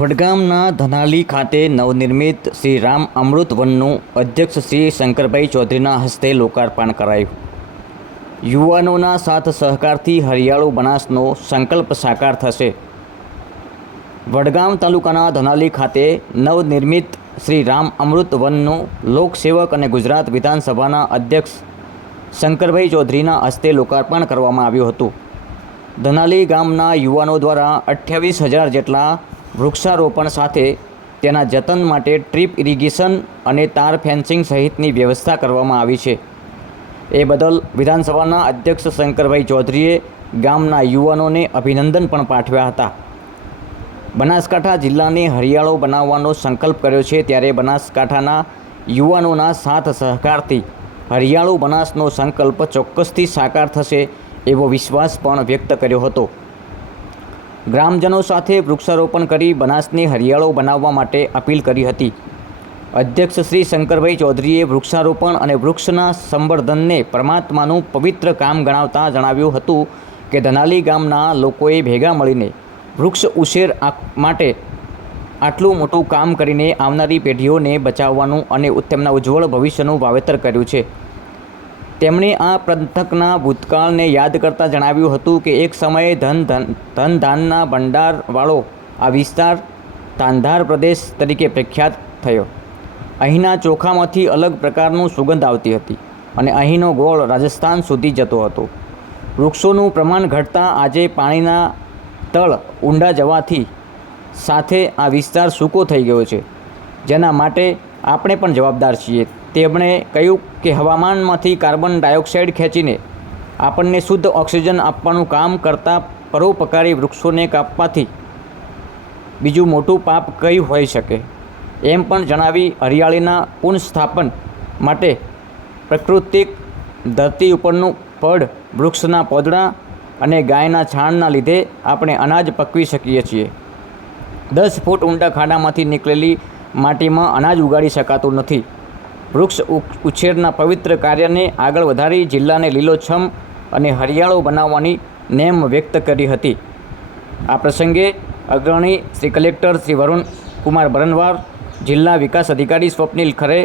વડગામના ધનાલી ખાતે નવનિર્મિત શ્રી રામ અમૃત વનનું અધ્યક્ષ શ્રી શંકરભાઈ ચૌધરીના હસ્તે લોકાર્પણ કરાયું. યુવાનોના સાથ સહકારથી હરિયાળુ બનાસનો સંકલ્પ સાકાર થશે. વડગામ તાલુકાના ધનાલી ખાતે નવનિર્મિત શ્રી રામ અમૃત વનનું લોકસેવક અને ગુજરાત વિધાનસભાના અધ્યક્ષ શંકરભાઈ ચૌધરીના હસ્તે લોકાર્પણ કરવામાં આવ્યું હતું. ધનાલી ગામના યુવાનો દ્વારા 28,000 જેટલા વૃક્ષારોપણ સાથે તેના જતન માટે ડ્રીપ ઇરિગેશન અને તાર ફેન્સિંગ સહિતની વ્યવસ્થા કરવામાં આવી છે. એ બદલ વિધાનસભાના અધ્યક્ષ શંકરભાઈ ચૌધરીએ ગામના યુવાનોને અભિનંદન પણ પાઠવ્યા હતા. બનાસકાંઠા જિલ્લાને હરિયાળો બનાવવાનો સંકલ્પ કર્યો છે, ત્યારે બનાસકાંઠાના યુવાનોના સાથ સહકારથી હરિયાળુ બનાસનો સંકલ્પ ચોક્કસથી સાકાર થશે એવો વિશ્વાસ પણ વ્યક્ત કર્યો હતો. ગ્રામજનો સાથે વૃક્ષારોપણ કરી બનાસને હરિયાળો બનાવવા માટે અપીલ કરી હતી. અધ્યક્ષ શ્રી શંકરભાઈ ચૌધરીએ વૃક્ષારોપણ અને વૃક્ષના સંવર્ધનને પરમાત્માનું પવિત્ર કામ ગણાવતા જણાવ્યું હતું કે ધનાલી ગામના લોકોએ ભેગા મળીને વૃક્ષ ઉછેર માટે આટલું મોટું કામ કરીને આવનારી પેઢીઓને બચાવવાનું અને તેમના ઉજ્જવળ ભવિષ્યનું વાવેતર કર્યું છે. તેમણે આ પંથકના ભૂતકાળને યાદ કરતાં જણાવ્યું હતું કે એક સમયે ધનધાનના ભંડારવાળો આ વિસ્તાર તાંધાર પ્રદેશ તરીકે પ્રખ્યાત થયો. અહીંના ચોખામાંથી અલગ પ્રકારનું સુગંધ આવતી હતી અને અહીંનો ગોળ રાજસ્થાન સુધી જતો હતો. વૃક્ષોનું પ્રમાણ ઘટતાં આજે પાણીના તળ ઊંડા જવાથી સાથે આ વિસ્તાર સૂકો થઈ ગયો છે, જેના માટે આપણે પણ જવાબદાર છીએ. તેમણે કહ્યું કે હવામાનમાંથી કાર્બન ડાયોક્સાઇડ ખેંચીને આપણને શુદ્ધ ઓક્સિજન આપવાનું કામ કરતા પરોપકારી વૃક્ષોને કાપવાથી બીજું મોટું પાપ કઈ હોઈ શકે, એમ પણ જણાવી હરિયાળીના પુનઃસ્થાપન માટે પ્રાકૃતિક ધરતી ઉપરનું પડ, વૃક્ષના પોદડા અને ગાયના છાણના લીધે આપણે અનાજ પકવી શકીએ છીએ. 10 ફૂટ ઊંડા ખાડામાંથી નીકળેલી માટીમાં અનાજ ઉગાડી શકાતું નથી. વૃક્ષ ઉછેરના પવિત્ર કાર્યને આગળ વધારી જિલ્લાને લીલોછમ અને હરિયાળો બનાવવાની નેમ વ્યક્ત કરી હતી. આ પ્રસંગે અગ્રણી શ્રી કલેક્ટર શ્રી વરુણ કુમાર બરનવાર, જિલ્લા વિકાસ અધિકારી સ્વપ્નિલ ખરે,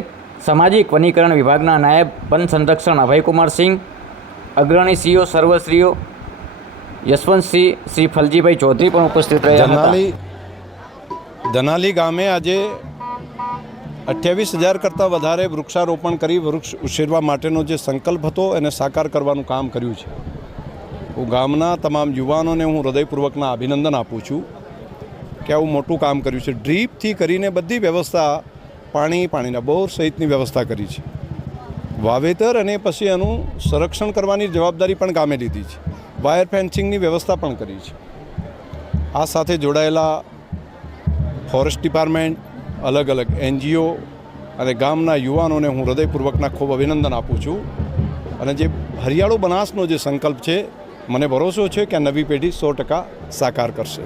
સામાજિક વનીકરણ વિભાગના નાયબ વન સંરક્ષણ અભયકુમાર સિંહ, અગ્રણી સીઓ સર્વશ્રીઓ યશવંતસિંહ, શ્રી ફલજીભાઈ ચૌધરી પણ ઉપસ્થિત રહ્યા હતા. ધનાલી ગામે આજે 28,000 કરતાં વધારે વૃક્ષારોપણ કરી વૃક્ષ ઉછેરવા માટેનો જે સંકલ્પ હતો એને સાકાર કરવાનું કામ કર્યું છે. હું ગામના તમામ યુવાનોને હું હૃદયપૂર્વકના અભિનંદન આપું છું કે આવું મોટું કામ કર્યું છે. ડ્રીપથી કરીને બધી વ્યવસ્થા, પાણીના બોર સહિતની વ્યવસ્થા કરી છે. વાવેતર અને પછી એનું સંરક્ષણ કરવાની જવાબદારી પણ ગામે લીધી છે. વાયર ફેન્સિંગની વ્યવસ્થા પણ કરી છે. આ સાથે જોડાયેલા ફોરેસ્ટ ડિપાર્ટમેન્ટ, અલગ અલગ NGO અને ગામના યુવાનોને હું હૃદયપૂર્વકના ખૂબ અભિનંદન આપું છું. અને જે હરિયાળુ બનાસનો જે સંકલ્પ છે, મને ભરોસો છે કે નવી પેઢી 100% સાકાર કરશે.